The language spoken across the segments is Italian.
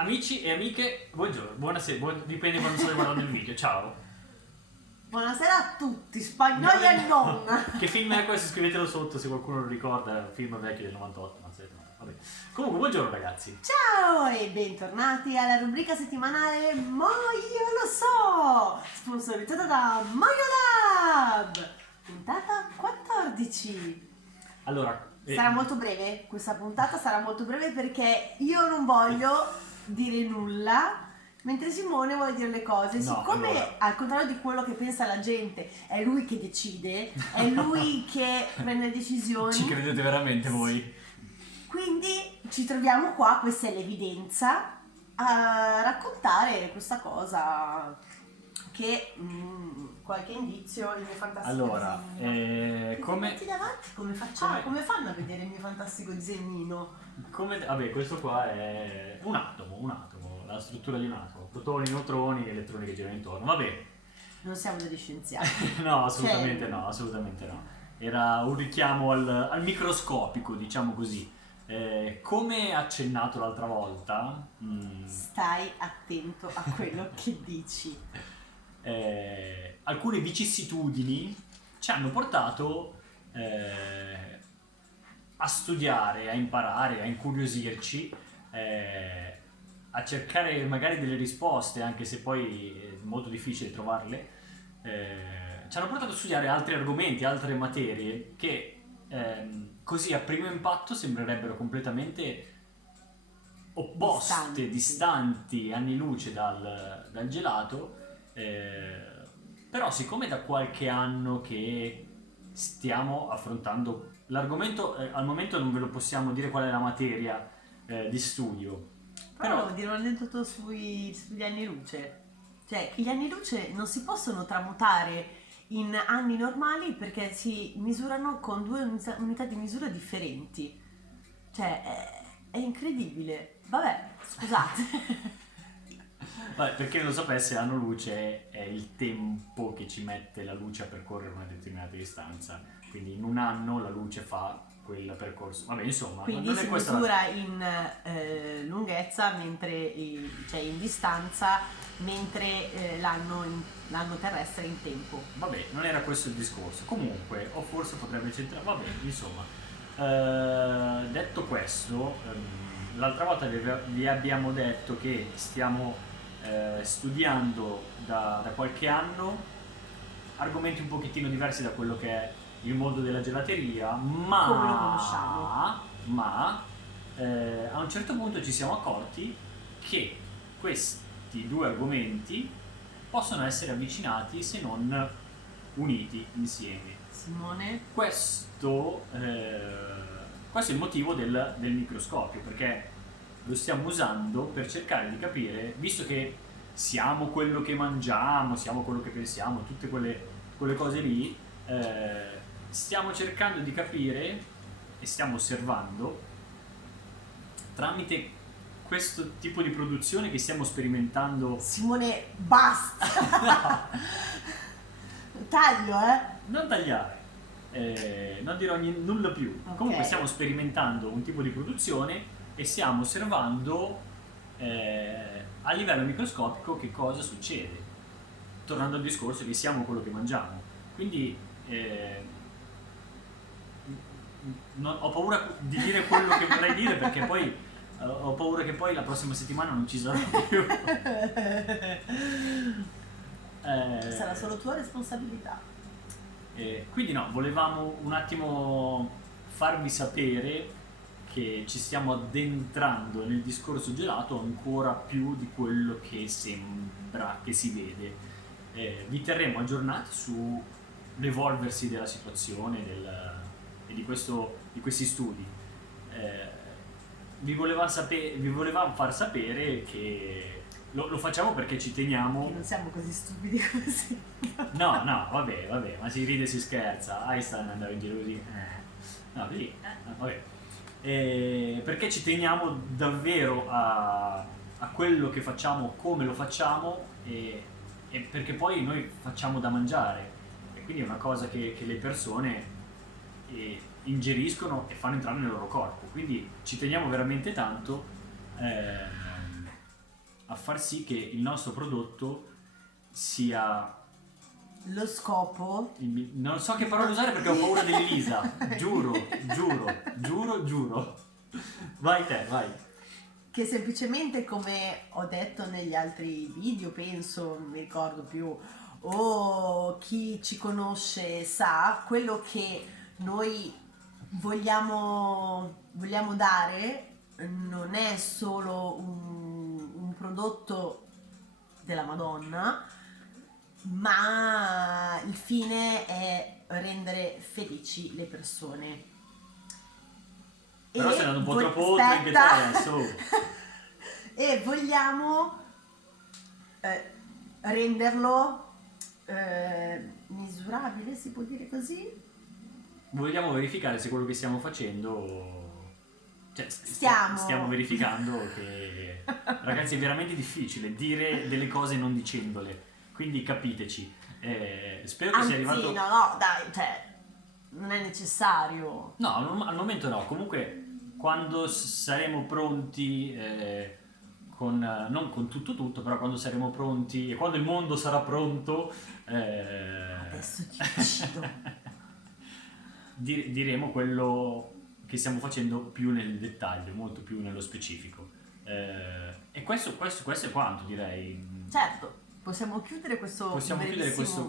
Amici e amiche, buongiorno, buonasera, dipende quando state guardando il video, ciao. Buonasera a tutti, spagnoli e non. Che film è questo? Scrivetelo sotto se qualcuno lo ricorda, è un film vecchio del 98, ma vabbè. Comunque, buongiorno ragazzi. Ciao e bentornati alla rubrica settimanale Mo io lo so, sponsorizzata da Moio Lab, puntata 14. Allora, Sarà molto breve, questa puntata sarà molto breve perché io non voglio dire nulla mentre Simone vuole dire le cose. No, Siccome allora. al contrario di quello che pensa la gente, è lui che decide, è lui che prende decisioni. ci credete veramente voi? Quindi ci troviamo qua, questa è l'evidenza, a raccontare questa cosa che qualche indizio il mio fantastico Allora, disegnino. come... Metti davanti, come facciamo? Come fanno a vedere il mio fantastico disegnino? Vabbè, questo qua è un atomo, la struttura di un atomo, protoni, neutroni, elettroni che girano intorno, vabbè. Non siamo degli scienziati. No, assolutamente no, assolutamente no. Era un richiamo al microscopico, diciamo così. Come accennato l'altra volta, Stai attento a quello che dici. alcune vicissitudini ci hanno portato a studiare, a imparare, a incuriosirci, a cercare magari delle risposte, anche se poi è molto difficile trovarle. Ci hanno portato a studiare altri argomenti, altre materie che così a primo impatto sembrerebbero completamente opposte, distanti anni luce dal gelato, però siccome da qualche anno che stiamo affrontando l'argomento, al momento non ve lo possiamo dire qual è la materia di studio. Però devo dire un aneddoto sugli anni luce. Cioè, gli anni luce non si possono tramutare in anni normali perché si misurano con due unità di misura differenti. Cioè, è incredibile. Vabbè, scusate. Vabbè, per chi non lo sapesse, l'anno luce è il tempo che ci mette la luce a percorrere una determinata distanza. Quindi in un anno la luce fa quel percorso. Vabbè, insomma, Quindi non si è questa misura in lunghezza, mentre cioè in distanza, mentre l'anno terrestre è in tempo. Vabbè, non era questo il discorso. Comunque, o forse potrebbe centrare. Vabbè, insomma. Detto questo, l'altra volta vi abbiamo detto che stiamo studiando da qualche anno argomenti un pochettino diversi da quello che è il mondo della gelateria, ma, come lo conosciamo. ma a un certo punto ci siamo accorti che questi due argomenti possono essere avvicinati se non uniti insieme. Simone? Questo è il motivo del microscopio, perché lo stiamo usando per cercare di capire, visto che siamo quello che mangiamo, siamo quello che pensiamo, tutte quelle cose lì, stiamo cercando di capire e stiamo osservando tramite questo tipo di produzione che stiamo sperimentando. Simone, basta! Taglio, Non tagliare, non dirò nulla più. Ok. Comunque stiamo sperimentando un tipo di produzione e stiamo osservando a livello microscopico che cosa succede. Tornando al discorso che siamo quello che mangiamo. Quindi ho paura di dire quello che vorrei dire, perché poi ho paura che poi la prossima settimana non ci sarà più. sarà solo tua responsabilità. Quindi no, volevamo un attimo farvi sapere che ci stiamo addentrando nel discorso gelato ancora più di quello che sembra che si vede. Vi terremo aggiornati sull'evolversi della situazione e di questi studi. Vi volevamo far sapere che lo facciamo perché ci teniamo. Che non siamo così stupidi così. No, vabbè, ma si ride e si scherza. Einstein andava in giro così. No, vedi? Vabbè. Perché ci teniamo davvero a quello che facciamo, come lo facciamo, e perché poi noi facciamo da mangiare. E quindi è una cosa che le persone ingeriscono e fanno entrare nel loro corpo. Quindi ci teniamo veramente tanto a far sì che il nostro prodotto sia... Lo scopo Non so che parola usare perché ho paura di Elisa. Giuro. Vai te, vai. che semplicemente, come ho detto negli altri video, penso, non mi ricordo più, o chi ci conosce sa, quello che noi vogliamo dare non è solo un prodotto della Madonna, ma il fine è rendere felici le persone. Però sei andato un po' troppo oltre anche te adesso. E vogliamo renderlo misurabile, si può dire così? Vogliamo verificare se quello che stiamo facendo... Cioè, Stiamo verificando che... Ragazzi, è veramente difficile dire delle cose non dicendole. Quindi capiteci. Spero che sia arrivato... no, dai, cioè, non è necessario. No, al momento no. Comunque, quando saremo pronti, non con tutto, però quando saremo pronti e quando il mondo sarà pronto, Adesso ti uccido. diremo quello che stiamo facendo più nel dettaglio, molto più nello specifico. E questo è quanto, direi. Certo. Possiamo chiudere questo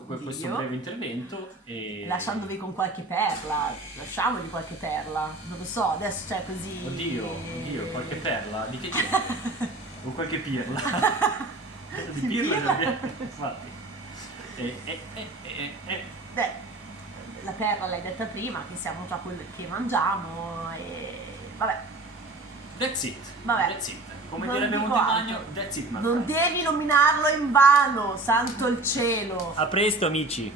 breve intervento e... lasciandovi con qualche perla. Lasciamogli qualche perla. Non lo so, adesso c'è così. Oddio, qualche perla? Di che genere? O qualche pirla? Di pirla? Infatti. Beh, la perla l'hai detta prima, che siamo già quelli che mangiamo e vabbè. That's it. Vabbè. That's it. Come Non direbbe dico Montemagno, altro. that's it, my Non friend. devi nominarlo in vano, santo il cielo. A presto, amici.